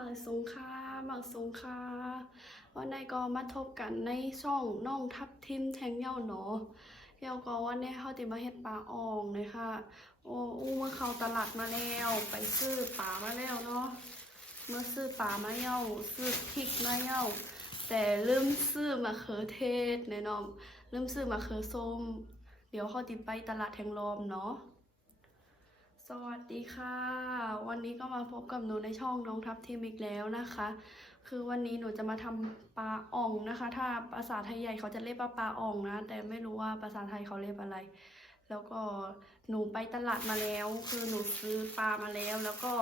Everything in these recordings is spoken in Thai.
บางสงค่าบางสงค่าวันในก็มาทบกันในช่องน้องทับทิมแทงเย่าหนอเย่าก็วันนี้เขาติมาเฮ็ดปลาอ่องเลยค่ะโอ้อู้เมื่อเข้าตลาดมาแล้ว ไปซื้อปลามาแล้วเนาะเมื่อซื้อปลามาเย่าซื้อพริกมาเย่าแต่ลืมซื้อมะเขือเทศแน่นอนลืมซื้อมะเขือส้ม เดี๋ยวเขาติไปตลาดแทงลอมเนาะ สวัสดีค่ะ วันนี้ก็มาพบกับหนูในช่องน้องทัพทีมอีกแล้วนะคะ คือวันนี้หนูจะมาทำปลาอ่องนะคะ ถ้าภาษาไทยใหญ่เขาจะเรียกว่าปลาอ่องนะ แต่ไม่รู้ว่าภาษาไทยเขาเรียกอะไร แล้วก็หนูไปตลาดมาแล้ว คือหนูซื้อปลามาแล้ว แล้วก็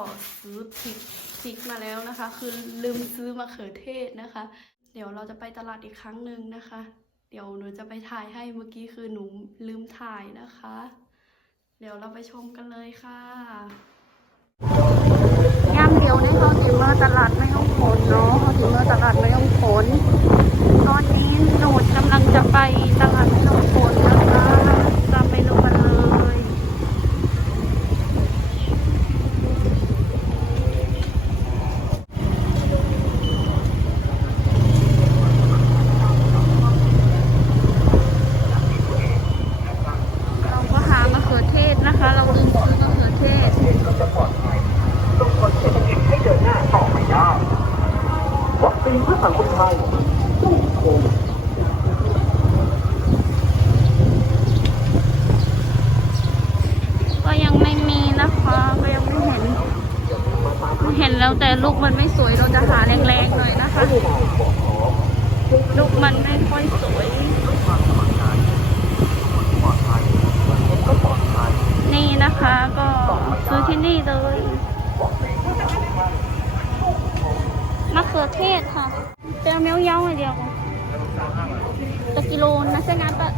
ซื้อพริกพริกมาแล้วนะคะ คือลืมซื้อมะเขือเทศนะคะ เดี๋ยวเราจะไปตลาดอีกครั้งหนึ่งนะคะ เดี๋ยวหนูจะไปถ่ายให้เมื่อกี้คือหนูลืมถ่ายนะคะ เดี๋ยวเราไปชมกันเลยค่ะย่ามเดียวนี่เขาถึงเมอร์ตลาดไม่ต้องผลเนาะเขาถึงเมอร์ตลาดไม่ต้องผล ตอนนี้หนูกำลังจะไปตลาดไม่ต้องผลนะคะตามไปดูกันเลย เราก็หามะเขือเทศนะคะ เราลืมซื้อมะเขือเทศ ต้องคนเศรษฐกิจให้เดินหน้าต่อไปได้วัคซีนเพื่อสังคมไทยสู้โควิด ก็ยังไม่มีนะคะ ก็ยังไม่เห็น เห็นแล้วแต่ลูกมันไม่สวย เราจะหาแรงๆหน่อยนะคะ ลูกมันไม่ค่อยสวย นี่นะคะก็ซื้อที่นี่เลยมะเขือเทศค่ะเจอแมวเย้าไอเดียวตะกิโลนะใช่งั้นปะ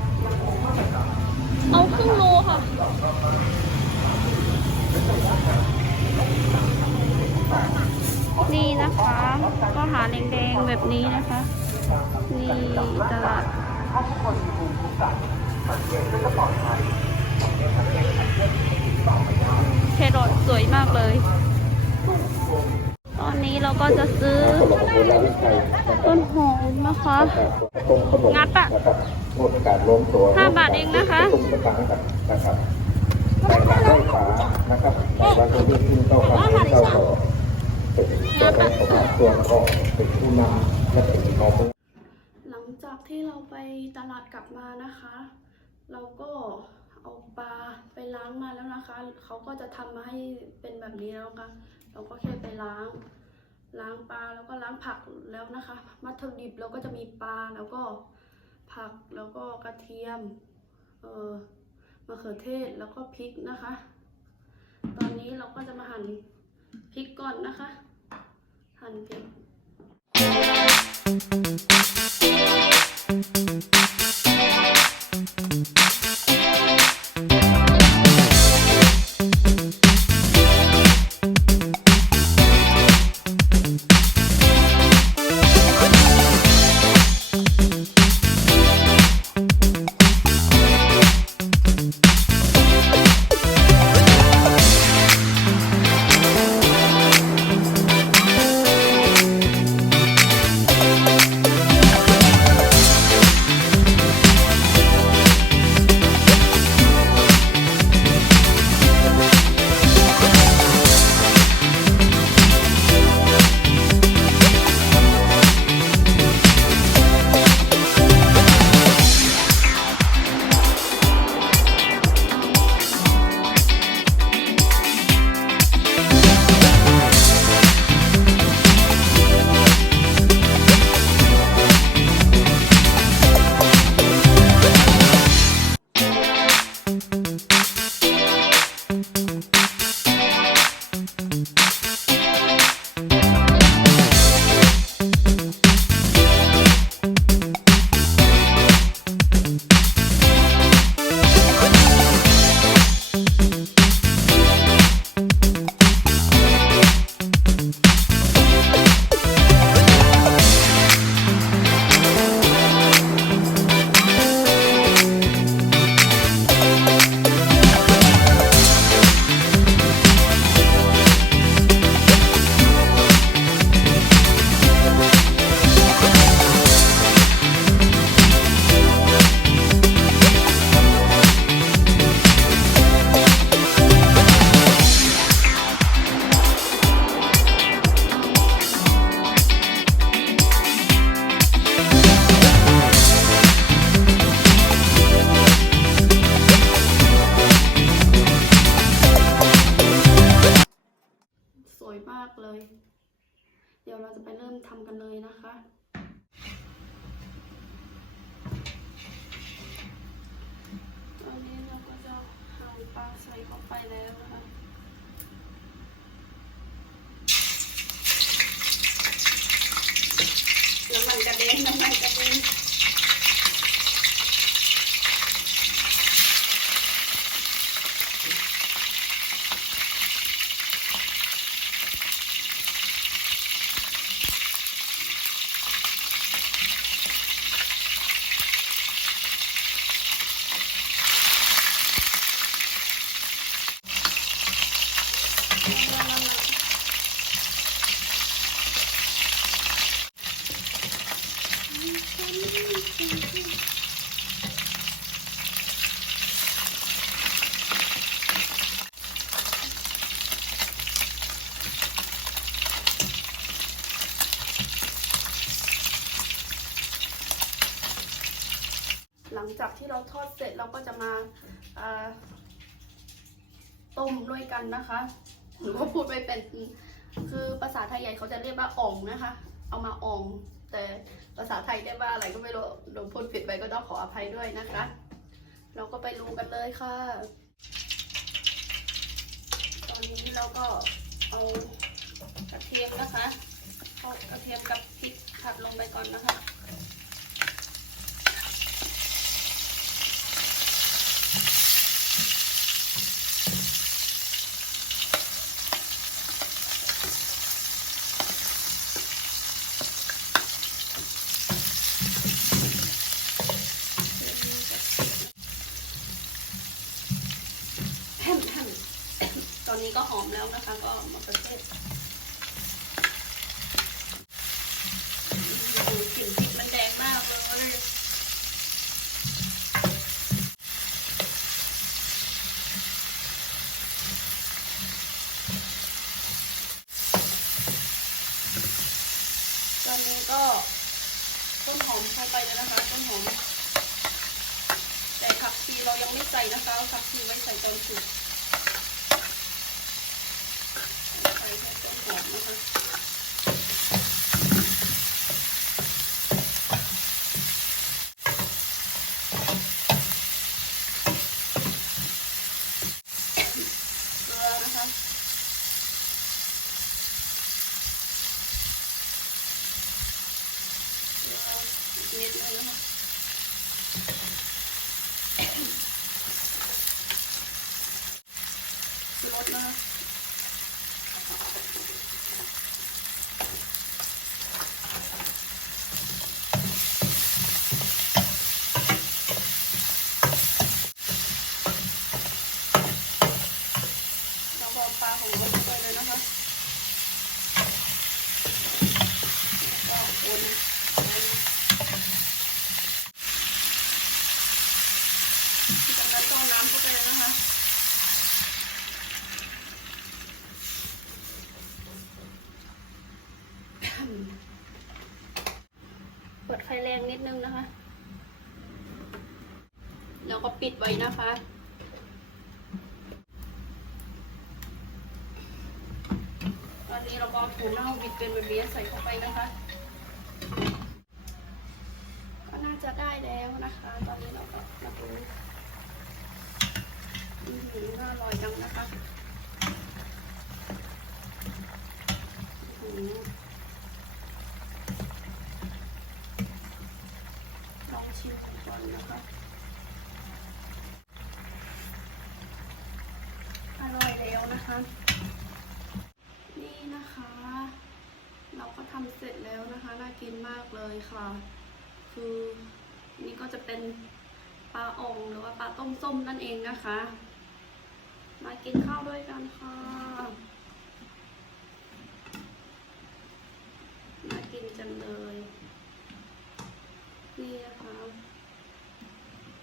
เอาครึ่งโลค่ะ นี่นะคะ ก็หาแดงๆแบบนี้นะคะ นี่ตลาดแครอทสวยมากเลย ตอนนี้เราก็จะซื้อต้นหอมนะคะตรงขนมงัดอะนะครับงดการล้มตัวห้าบาทเองนะคะตรงกลางนะครับนะครับแต่การได้ขานะครับแต่ว่าตัวนี้ขึ้นเต้าขาขึ้นเต้าต่อเป็น ตัวแรกของตัวก็เป็นผู้นำและเป็นน้องหลังจากที่เราไปตลาดกลับมานะคะ เราก็เอาปลาไปล้างมาแล้วนะคะเขาก็จะทำมาให้เป็นแบบนี้แล้วนะคะเราก็แค่ไปล้าง ล้างปลาแล้วก็ล้างผักแล้วนะคะวัตถุดิบเราก็จะมีปลาแล้วก็ผักแล้วก็กระเทียมเออมะเขือเทศแล้วก็พริกนะคะ ตอนนี้เราก็จะมาหั่นพริกก่อนนะคะ หั่น เดี๋ยวเราจะไปเริ่มทำกันเลยนะคะ ตอนนี้เราก็จะหั่นปลาใส่เข้าไปแล้วนะคะน้ำมันกระเด็นน้ำมันกระเด็น หลังจากที่เราทอดเสร็จเราก็จะมาต้มด้วยกันนะคะ หรือว่าพูดไม่เป็นคือภาษาไทยใหญ่เขาจะเรียกว่าอ่องนะคะ เอามาอ่อง แต่ภาษาไทยได้ว่าอะไรก็ไม่รู้หนูพูดผิดไปก็ต้องขออภัยด้วยนะคะ เราก็ไปรู้กันเลยค่ะ ตอนนี้เราก็เอากระเทียมนะคะเอากระเทียมกับพริกผัดลงไปก่อนนะคะ แฮมแฮมต อนนี้ก็หอมแล้วนะคะ ก็มะเขือเทศโอ้โหกลิ่นพริกมันแดงมากเลยตอนนี้ก็ต้นหอมเข้าไปเลยนะคะ ต้นหอม แต่ผักชีเรายังไม่ใส่นะคะเอาผักชีไว้ใส่ตอนสุดใส่แค่ต้นหอมนะคะเกลือนะคะเกลืออีก นิดนึงนะคะ ชูรสนะคะเราบอมปลาของเราลงไปเลยนะคะแล้วก็คนจากนั้นก็เอาน้ำเข้าไปเลยนะคะ เปิดไฟแรงนิดนึงนะคะ แล้วก็ปิดไว้ นะคะ ตอนนี้เราก็เอาถั่วเน่าบิดเป็นแบบนี้ใส่เข้าไปนะคะ ก็น่าจะได้แล้วนะคะ ตอนนี้เราก็มาดูอือหือน่าอร่อยจังนะคะอื้อหือลองชิมก่อนนะคะ อร่อยแล้ว นะคะ นี่นะคะ เราก็ทำเสร็จแล้วนะคะ น่ากินมากเลยค่ะ คือนี่ก็จะเป็นปลาอ่องหรือว่าปลาต้มส้มนั่นเองนะคะ มากินข้าวด้วยกันค่ะ น่ากินจังเลย นี่นะคะ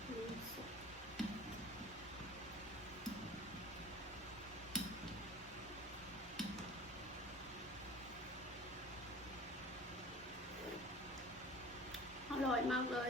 อืม อร่อ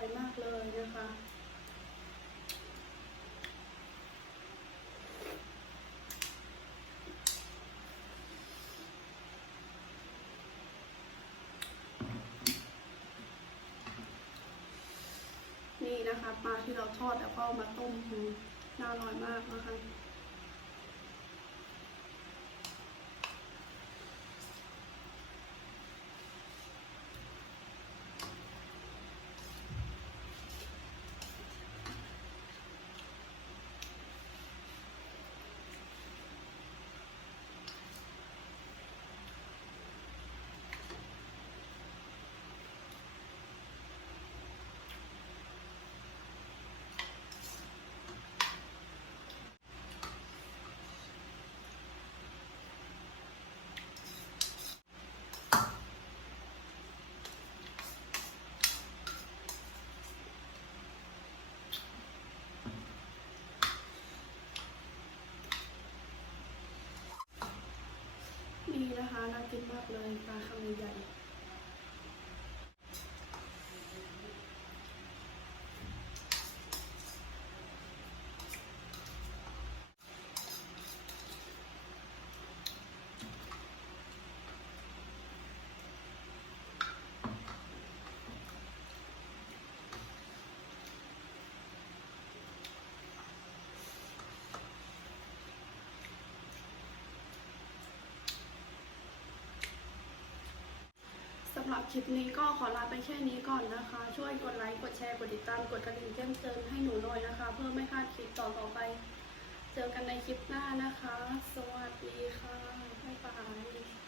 ร่อยมากเลยนะคะ นี่นะคะปลาที่เราทอดแล้วก็มาต้มน่าอร่อยมากนะคะ นะคะน่ากินมากเลยปลาคำใหญ่ คลิปนี้ก็ขอลาไปแค่นี้ก่อนนะคะ ช่วยกดไลค์กดแชร์กดติดตามกดกระดิ่งแจ้งเตือนให้หนูหน่อยนะคะ เพื่อไม่พลาดคลิปต่อๆไป เจอกันในคลิปหน้านะคะ สวัสดีค่ะบ๊ายบาย